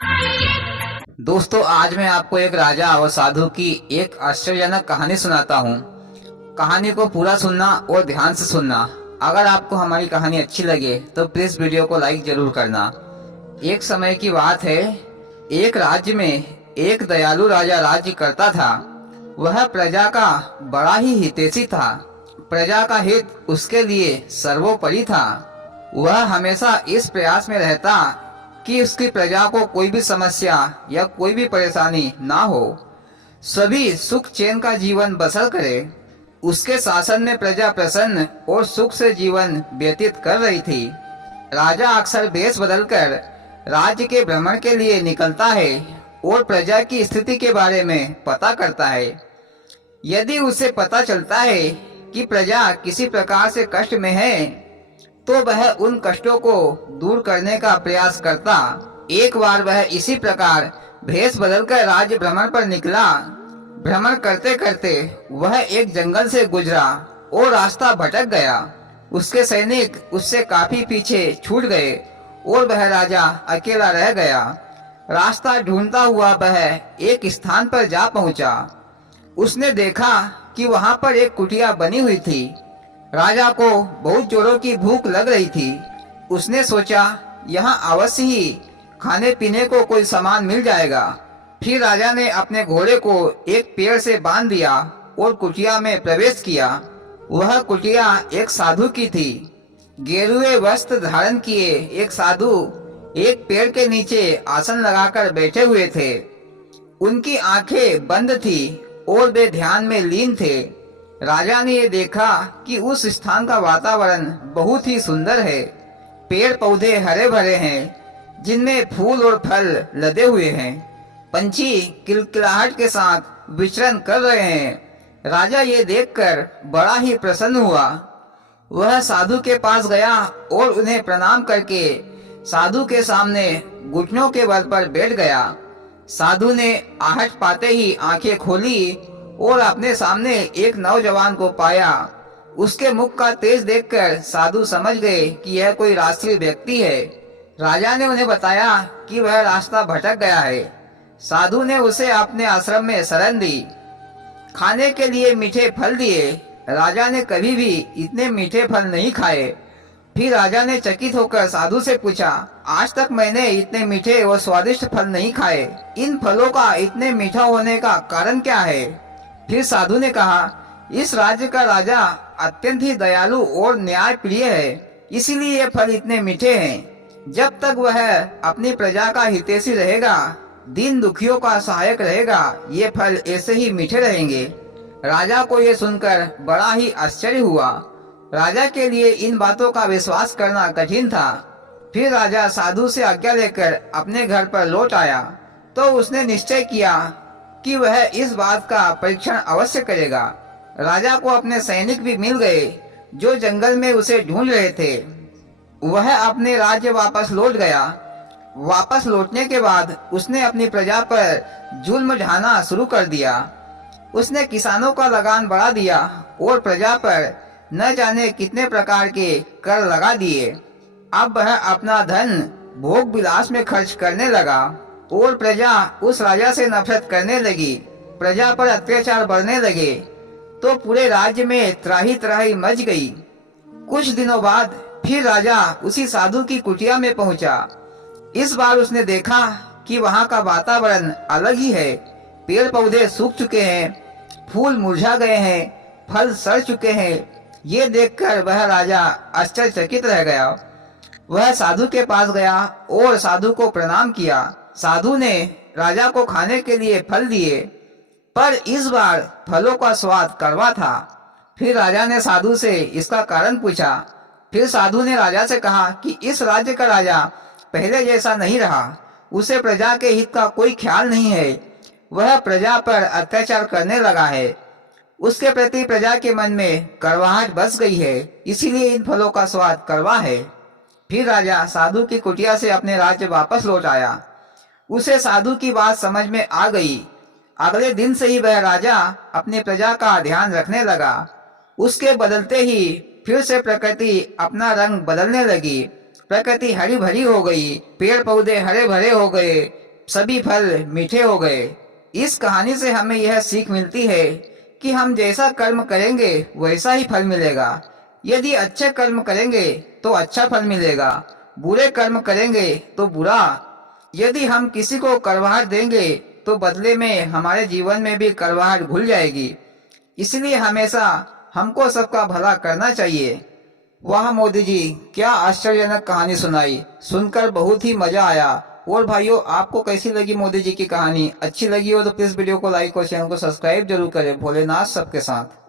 दोस्तों, आज मैं आपको एक राजा और साधु की एक आश्चर्यजनक कहानी सुनाता हूँ। कहानी को पूरा सुनना और ध्यान से सुनना। अगर आपको हमारी कहानी अच्छी लगे तो प्लीज वीडियो को लाइक जरूर करना। एक समय की बात है, एक राज्य में एक दयालु राजा राज्य करता था। वह प्रजा का बड़ा ही हितैषी था। प्रजा का हित उसके लिए सर्वोपरि था। वह हमेशा इस प्रयास में रहता कि उसकी प्रजा को कोई भी समस्या या कोई भी परेशानी ना हो, सभी सुख चैन का जीवन बसर करे। उसके शासन में प्रजा प्रसन्न और सुख से जीवन व्यतीत कर रही थी। राजा अक्सर वेश बदलकर राज्य के भ्रमण के लिए निकलता है और प्रजा की स्थिति के बारे में पता करता है। यदि उसे पता चलता है कि प्रजा किसी प्रकार से कष्ट में है, तो वह उन कष्टों को दूर करने का प्रयास करता। एक बार वह इसी प्रकार भेष बदलकर राज्य भ्रमण पर निकला। भ्रमण करते करते वह एक जंगल से गुजरा और रास्ता भटक गया। उसके सैनिक उससे काफी पीछे छूट गए और वह राजा अकेला रह गया। रास्ता ढूंढता हुआ वह एक स्थान पर जा पहुंचा। उसने देखा कि वहां पर एक कुटिया बनी हुई थी। राजा को बहुत जोरों की भूख लग रही थी। उसने सोचा, यहाँ अवश्य ही खाने पीने को कोई सामान मिल जाएगा। फिर राजा ने अपने घोड़े को एक पेड़ से बांध दिया और कुटिया में प्रवेश किया। वह कुटिया एक साधु की थी। गेरुए वस्त्र धारण किए एक साधु एक पेड़ के नीचे आसन लगाकर बैठे हुए थे। उनकी आंखें बंद थी और वे ध्यान में लीन थे। राजा ने ये देखा कि उस स्थान का वातावरण बहुत ही सुंदर है। पेड़ पौधे हरे भरे हैं, जिनमें फूल और फल लदे हुए हैं। पंछी किलकिलाहट के साथ विचरण कर रहे हैं। राजा ये देखकर बड़ा ही प्रसन्न हुआ। वह साधु के पास गया और उन्हें प्रणाम करके साधु के सामने घुटनों के बल पर बैठ गया। साधु ने आहट पाते ही आंखें खोली और अपने सामने एक नौजवान को पाया। उसके मुख का तेज देखकर साधु समझ गए कि यह कोई राष्ट्रीय व्यक्ति है। राजा ने उन्हें बताया कि वह रास्ता भटक गया है। साधु ने उसे अपने आश्रम में शरण दी। खाने के लिए मीठे फल दिए। राजा ने कभी भी इतने मीठे फल नहीं खाए। फिर राजा ने चकित होकर साधु से पूछा, आज तक मैंने इतने मीठे और स्वादिष्ट फल नहीं खाए। इन फलों का इतने मीठा होने का कारण क्या है? फिर साधु ने कहा, इस राज्य का राजा अत्यंत ही दयालु और न्याय प्रिय है, इसीलिए ये फल इतने मीठे हैं। जब तक वह अपनी प्रजा का हितैषी रहेगा, दीन दुखियों का सहायक रहेगा, ये फल ऐसे ही मीठे रहेंगे। राजा को ये सुनकर बड़ा ही आश्चर्य हुआ। राजा के लिए इन बातों का विश्वास करना कठिन था। फिर राजा साधु से आज्ञा लेकर अपने घर पर लौट आया तो उसने निश्चय किया कि वह इस बात का परीक्षण अवश्य करेगा। राजा को अपने सैनिक भी मिल गए जो जंगल में उसे ढूंढ रहे थे। वह अपने राज्य वापस लौट गया। वापस लौटने के बाद उसने अपनी प्रजा पर जुल्म ढाना शुरू कर दिया। उसने किसानों का लगान बढ़ा दिया और प्रजा पर न जाने कितने प्रकार के कर लगा दिए। अब वह अपना धन भोग विलास में खर्च करने लगा और प्रजा उस राजा से नफरत करने लगी। प्रजा पर अत्याचार बढ़ने लगे तो पूरे राज्य में त्राही त्राही मच गई। कुछ दिनों बाद फिर राजा उसी साधु की कुटिया में पहुंचा। इस बार उसने देखा कि वहां का वातावरण अलग ही है। पेड़ पौधे सूख चुके हैं, फूल मुरझा गए हैं, फल सड़ चुके हैं। ये देखकर वह राजा आश्चर्यचकित रह गया। वह साधु के पास गया और साधु को प्रणाम किया। साधु ने राजा को खाने के लिए फल दिए, पर इस बार फलों का स्वाद कड़वा था। फिर राजा ने साधु से इसका कारण पूछा। फिर साधु ने राजा से कहा कि इस राज्य का राजा पहले जैसा नहीं रहा। उसे प्रजा के हित का कोई ख्याल नहीं है। वह प्रजा पर अत्याचार करने लगा है। उसके प्रति प्रजा के मन में कड़वाहट बस गई है, इसीलिए इन फलों का स्वाद कड़वा है। फिर राजा साधु की कुटिया से अपने राज्य वापस लौट आया। उसे साधु की बात समझ में आ गई। अगले दिन से ही वह राजा अपनी प्रजा का ध्यान रखने लगा। उसके बदलते ही फिर से प्रकृति अपना रंग बदलने लगी। प्रकृति हरी भरी हो गई, पेड़ पौधे हरे भरे हो गए, सभी फल मीठे हो गए। इस कहानी से हमें यह सीख मिलती है कि हम जैसा कर्म करेंगे वैसा ही फल मिलेगा। यदि अच्छे कर्म करेंगे तो अच्छा फल मिलेगा, बुरे कर्म करेंगे तो बुरा। यदि हम किसी को कड़वाहट देंगे तो बदले में हमारे जीवन में भी कड़वाहट घुल जाएगी। इसलिए हमेशा हमको सबका भला करना चाहिए। वाह मोदी जी, क्या आश्चर्यजनक कहानी सुनाई, सुनकर बहुत ही मजा आया। और भाइयों, आपको कैसी लगी मोदी जी की कहानी? अच्छी लगी हो तो प्लीज वीडियो को लाइक और चैनल को सब्सक्राइब जरूर करें। भोलेनाथ सबके साथ।